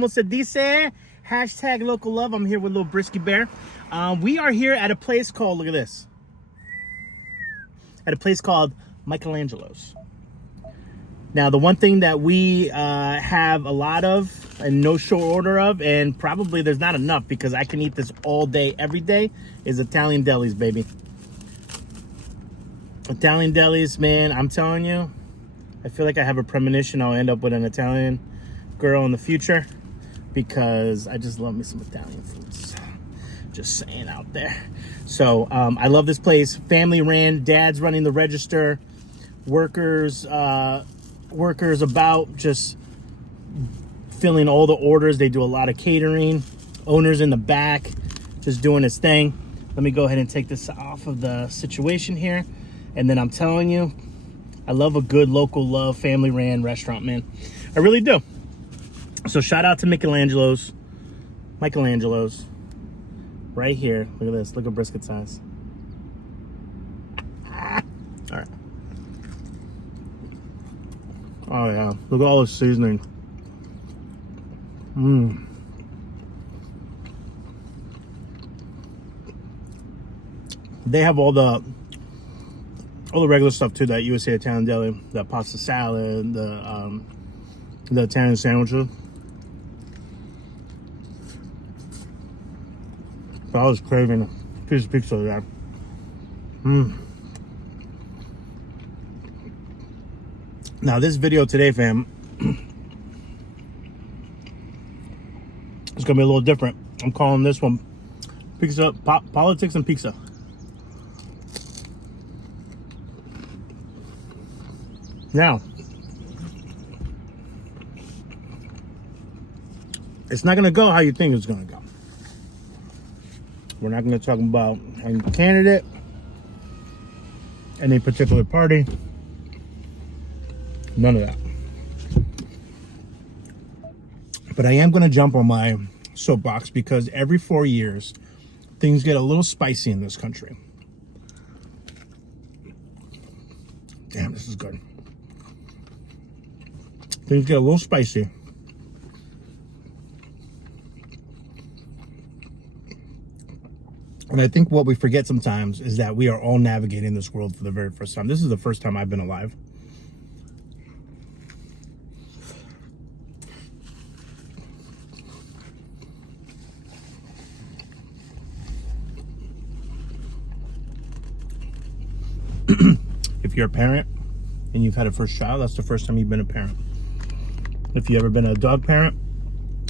Como se dice, hashtag local love. I'm here with little Brisky Bear. We are here at a place called, look at this, at a place called Michelangelo's. Now, the one thing that we have a lot of and no short order of, and probably there's not enough because I can eat this all day, every day, is Italian delis, baby. Italian delis, man, I'm telling you, I feel like I have a premonition I'll end up with an Italian girl in the future because I just love me some Italian foods. Just saying out there. So I love this place. Family ran, dad's running the register, workers about just filling all the orders. They do a lot of catering. Owner's in the back just doing his thing. Let me go ahead and take this off of the situation here. And then I'm telling you, I love a good local love family ran restaurant, man. I really do. So shout out to Michelangelo's right here. Look at this. Look at brisket size. All right. Oh yeah. Look at all the seasoning. They have all the regular stuff too that USA Italian Deli, the pasta salad, the Italian sandwiches. But I was craving a piece of pizza there. Now this video today, fam, it's gonna be a little different. I'm calling this one Pizza, Politics and Pizza. Now, it's not gonna go how you think it's gonna go. We're not going to talk about any candidate, any particular party, none of that. But I am going to jump on my soapbox because every 4 years, things get a little spicy in this country. Damn, this is good. Things get a little spicy. And I think what we forget sometimes is that we are all navigating this world for the very first time. This is the first time I've been alive. If you're a parent and you've had a first child, that's the first time you've been a parent. If you've ever been a dog parent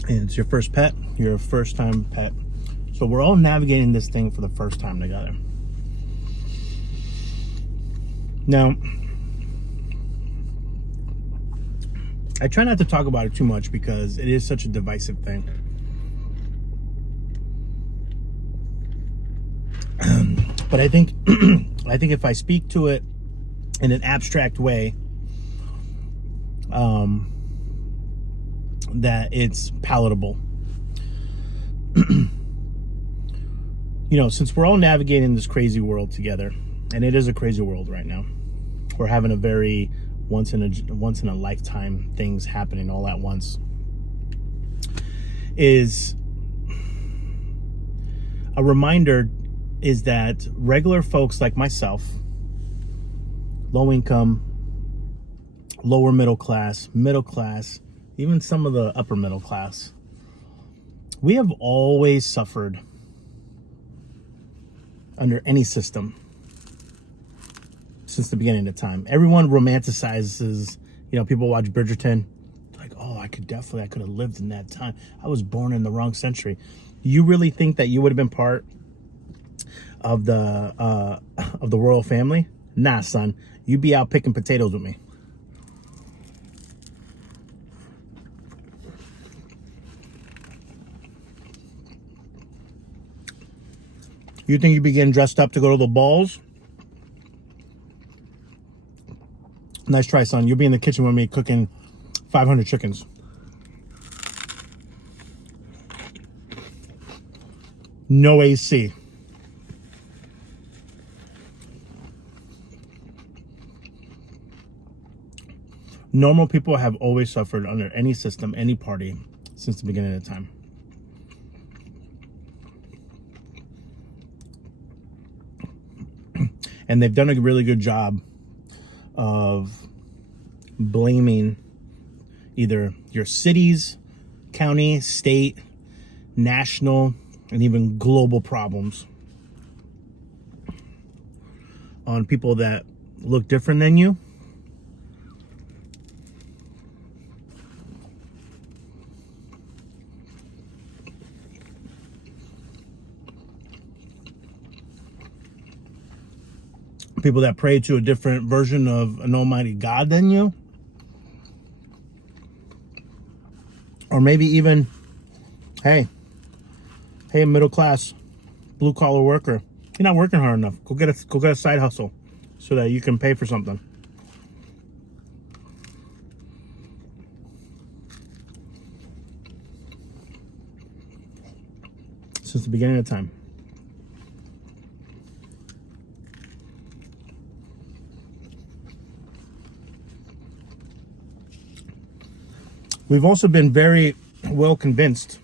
and it's your first pet, you're a first time pet. So we're all navigating this thing for the first time together. Now, I try not to talk about it too much because it is such a divisive thing. But I think if I speak to it in an abstract way, that it's palatable. You know, since we're all navigating this crazy world together, and it is a crazy world right now, we're having a very once in a lifetime things happening all at once. Is a reminder is that regular folks like myself, low income, lower middle class, even some of the upper middle class, we have always suffered under any system since the beginning of time. Everyone romanticizes, you know, people watch Bridgerton, like, oh, I could have lived in that time. I was born in the wrong century. You really think that you would have been part of the royal family? Nah, son, you'd be out picking potatoes with me. You think you'd be getting dressed up to go to the balls? Nice try, son. You'll be in the kitchen with me cooking 500 chickens. No AC. Normal people have always suffered under any system, any party, since the beginning of time. And they've done a really good job of blaming either your cities, county, state, national, and even global problems on people that look different than you. People that pray to a different version of an almighty God than you. Or maybe even, hey, middle class, blue collar worker, you're not working hard enough. Go get a side hustle so that you can pay for something. Since the beginning of time. We've also been very well convinced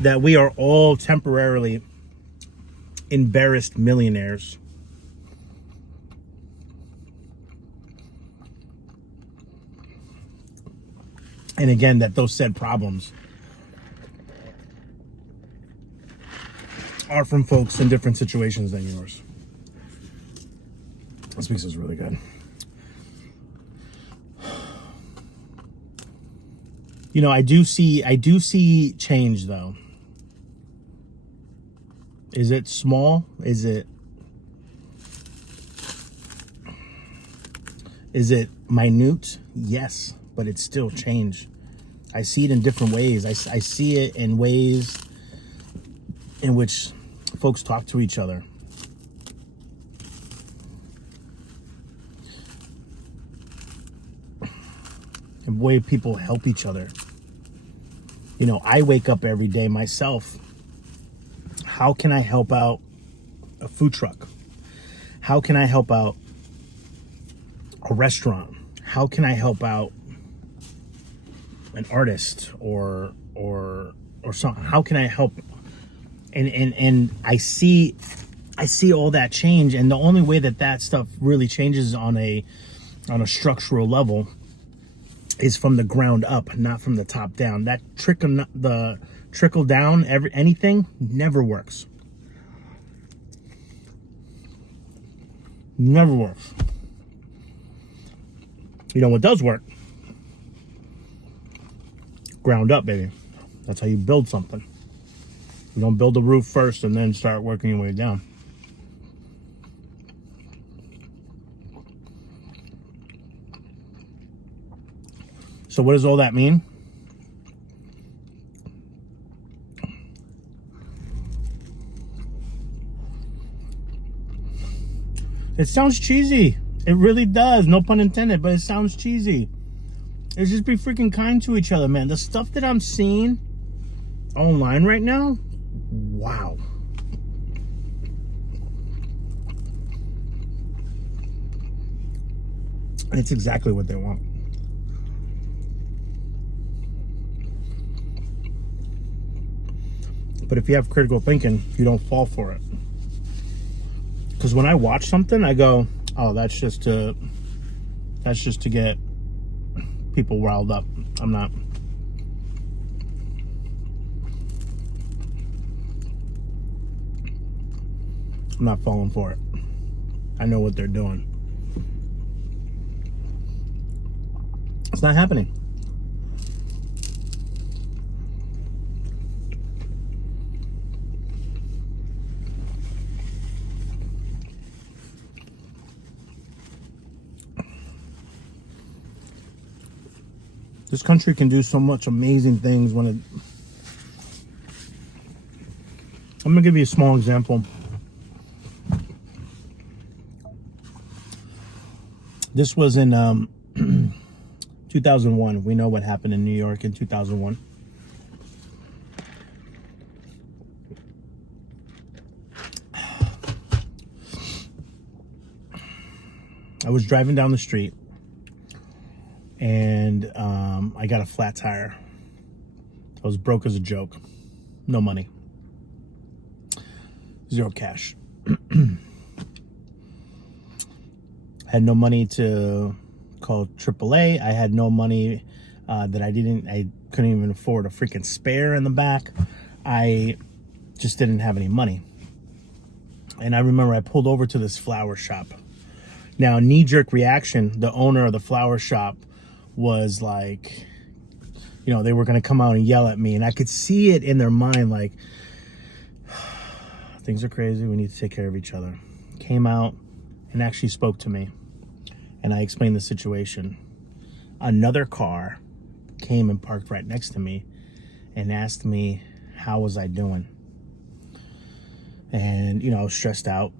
that we are all temporarily embarrassed millionaires. And again, that those said problems are from folks in different situations than yours. This piece is really good. You know, I do see change though. Is it small? Is it minute? Yes, but it's still change. I see it in different ways. I see it in ways in which folks talk to each other. And the way people help each other. You know, I wake up every day myself. How can I help out a food truck? How can I help out a restaurant? How can I help out an artist or something? How can I help? And I see all that change, and the only way that stuff really changes on a structural level is from the ground up, not from the top down. That trickle down, anything never works. Never works. You know what does work? Ground up, baby. That's how you build something. You don't build the roof first and then start working your way down. So what does all that mean? It sounds cheesy. It really does. No pun intended, but it sounds cheesy. It's just be freaking kind to each other, man. The stuff that I'm seeing online right now, wow. It's exactly what they want. But if you have critical thinking, you don't fall for it. Because when I watch something, I go, oh, that's just to get people riled up. I'm not falling for it. I know what they're doing. It's not happening. This country can do so much amazing things when it... I'm gonna give you a small example. This was in 2001. We know what happened in New York in 2001. I was driving down the street and I got a flat tire. I was broke as a joke. No money. Zero cash. Had no money to call AAA. I had no money that I couldn't even afford a freaking spare in the back. I just didn't have any money. And I remember I pulled over to this flower shop. Now, knee-jerk reaction, the owner of the flower shop was like, you know, they were going to come out and yell at me. And I could see it in their mind, like, things are crazy. We need to take care of each other. Came out and actually spoke to me. And I explained the situation. Another car came and parked right next to me and asked me, how was I doing? And, you know, I was stressed out.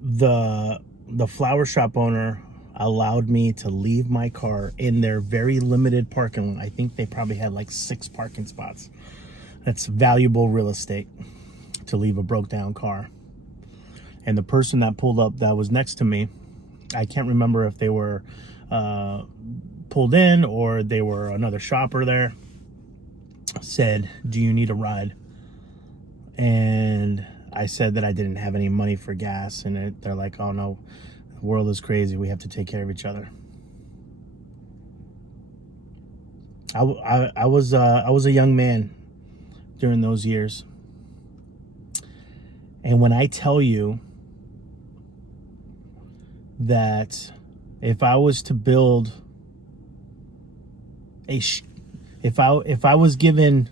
The flower shop owner allowed me to leave my car in their very limited parking lot. I think they probably had like 6 parking spots. That's valuable real estate to leave a broke down car. And the person that pulled up that was next to me, I can't remember if they were pulled in or they were another shopper there, said, do you need a ride? And I said that I didn't have any money for gas. And they're like, oh no, the world is crazy. We have to take care of each other. I was a young man during those years. And when I tell you that if I was to build if I was given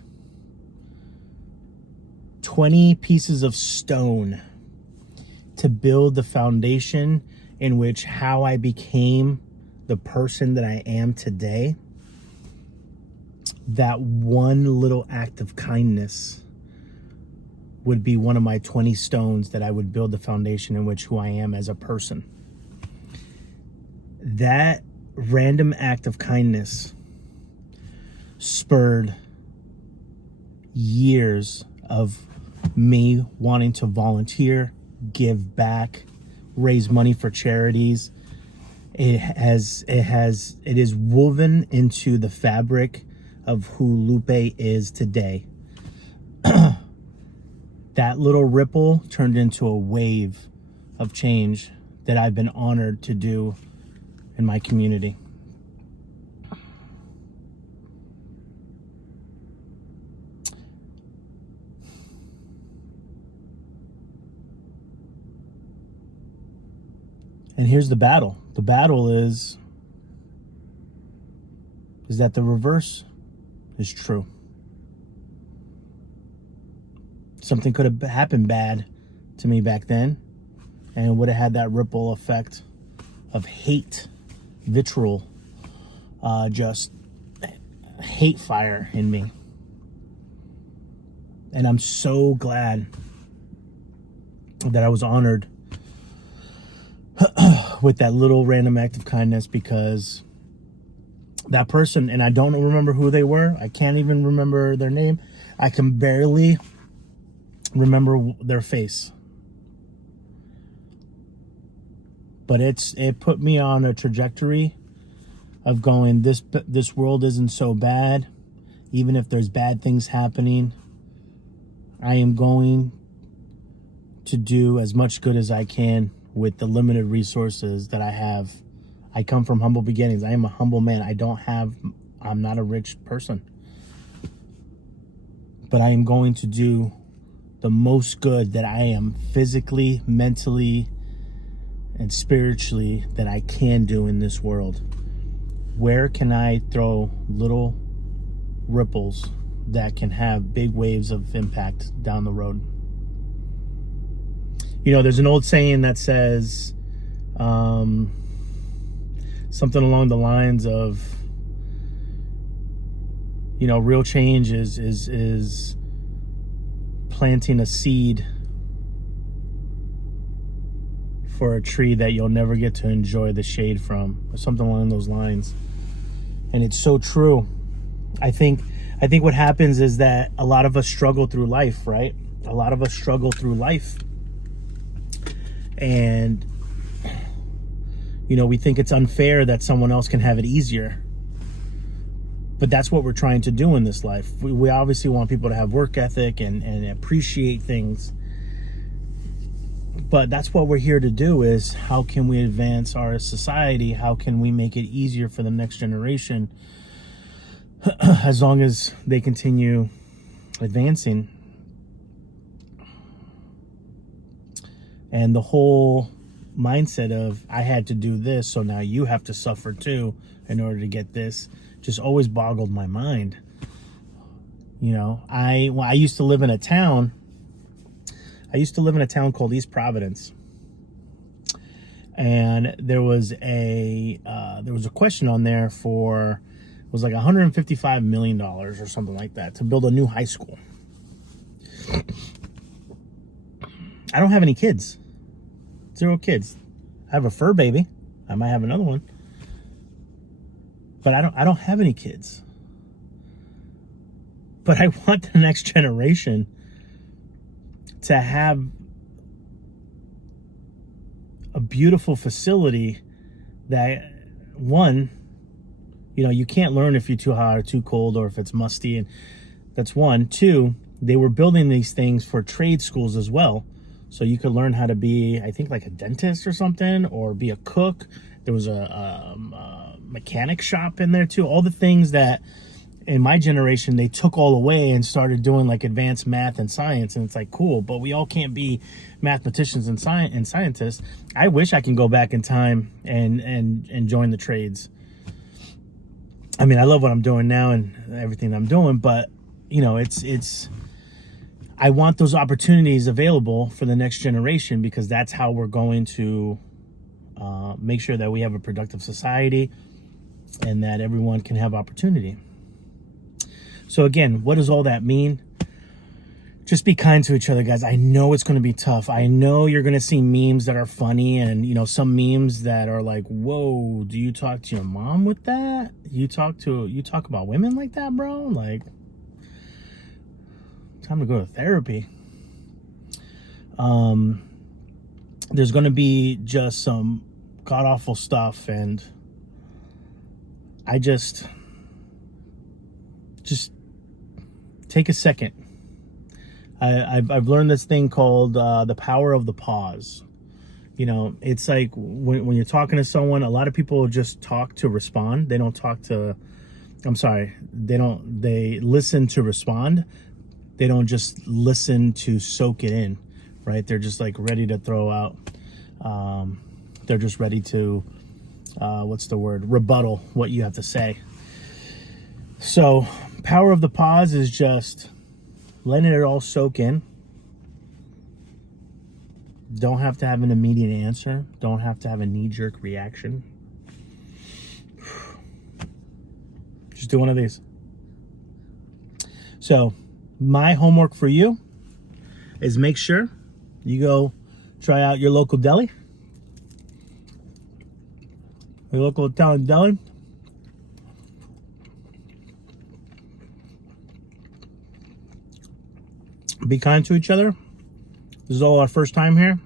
20 pieces of stone to build the foundation in which how I became the person that I am today, that one little act of kindness would be one of my 20 stones that I would build the foundation in which who I am as a person. That random act of kindness spurred years of me wanting to volunteer, give back, raise money for charities. It is woven into the fabric of who Lupe is today. That little ripple turned into a wave of change that I've been honored to do in my community. And here's the battle. The battle is that the reverse is true. Something could have happened bad to me back then, and it would have had that ripple effect of hate, vitriol, just hate fire in me. And I'm so glad that I was honored with that little random act of kindness, because that person, and I don't remember who they were. I can't even remember their name. I can barely remember their face. But it put me on a trajectory of going, this world isn't so bad. Even if there's bad things happening, I am going to do as much good as I can with the limited resources that I have. I come from humble beginnings. I am a humble man. I'm not a rich person. But I am going to do the most good that I am physically, mentally, and spiritually that I can do in this world. Where can I throw little ripples that can have big waves of impact down the road? You know, there's an old saying that says something along the lines of, you know, real change is planting a seed for a tree that you'll never get to enjoy the shade from, or something along those lines. And it's so true. I think what happens is that a lot of us struggle through life, right? A lot of us struggle through life. And, You know, we think it's unfair that someone else can have it easier. But that's what we're trying to do in this life. We obviously want people to have work ethic and appreciate things. But that's what we're here to do, is how can we advance our society? How can we make it easier for the next generation as long as they continue advancing? And the whole mindset of, I had to do this, so now you have to suffer too in order to get this, just always boggled my mind. You know, I used to live in a town. I used to live in a town called East Providence, and there was a question on there for, it was like $155 million or something like that, to build a new high school. I don't have any kids. 0 kids. I have a fur baby. I might have another one, but I don't have any kids. But I want the next generation to have a beautiful facility that, one, you know, you can't learn if you're too hot or too cold or if it's musty, and that's one. Two, they were building these things for trade schools as well, so you could learn how to be, I think, like a dentist or something, or be a cook. There was a mechanic shop in there too. All the things that in my generation they took all away and started doing like advanced math and science, and it's like, cool, but we all can't be mathematicians and scientists. I wish I can go back in time and join the trades. I mean, I love what I'm doing now and everything I'm doing, but you know, it's I want those opportunities available for the next generation, because that's how we're going to make sure that we have a productive society and that everyone can have opportunity. So again, what does all that mean? Just be kind to each other, guys. I know it's going to be tough. I know you're going to see memes that are funny, and you know, some memes that are like, whoa, do you talk to your mom with that? You talk about women like that, bro? Like, time to go to therapy. There's going to be just some god-awful stuff, and I just take a second. I've learned this thing called the power of the pause. You know, it's like when you're talking to someone, a lot of people just talk to respond. They don't talk to, they listen to respond. They don't just listen to soak it in, right? They're just like ready to throw out. They're just ready to, rebuttal what you have to say. So power of the pause is just letting it all soak in. Don't have to have an immediate answer. Don't have to have a knee-jerk reaction. Just do one of these. So my homework for you is make sure you go try out your local deli, your local Italian deli. Be kind to each other. This is all our first time here.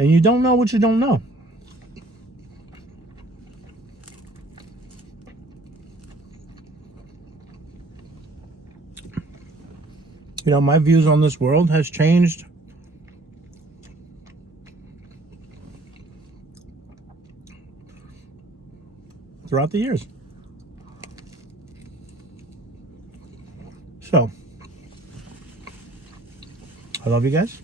And you don't know what you don't know. You know, my views on this world has changed throughout the years. So, I love you guys.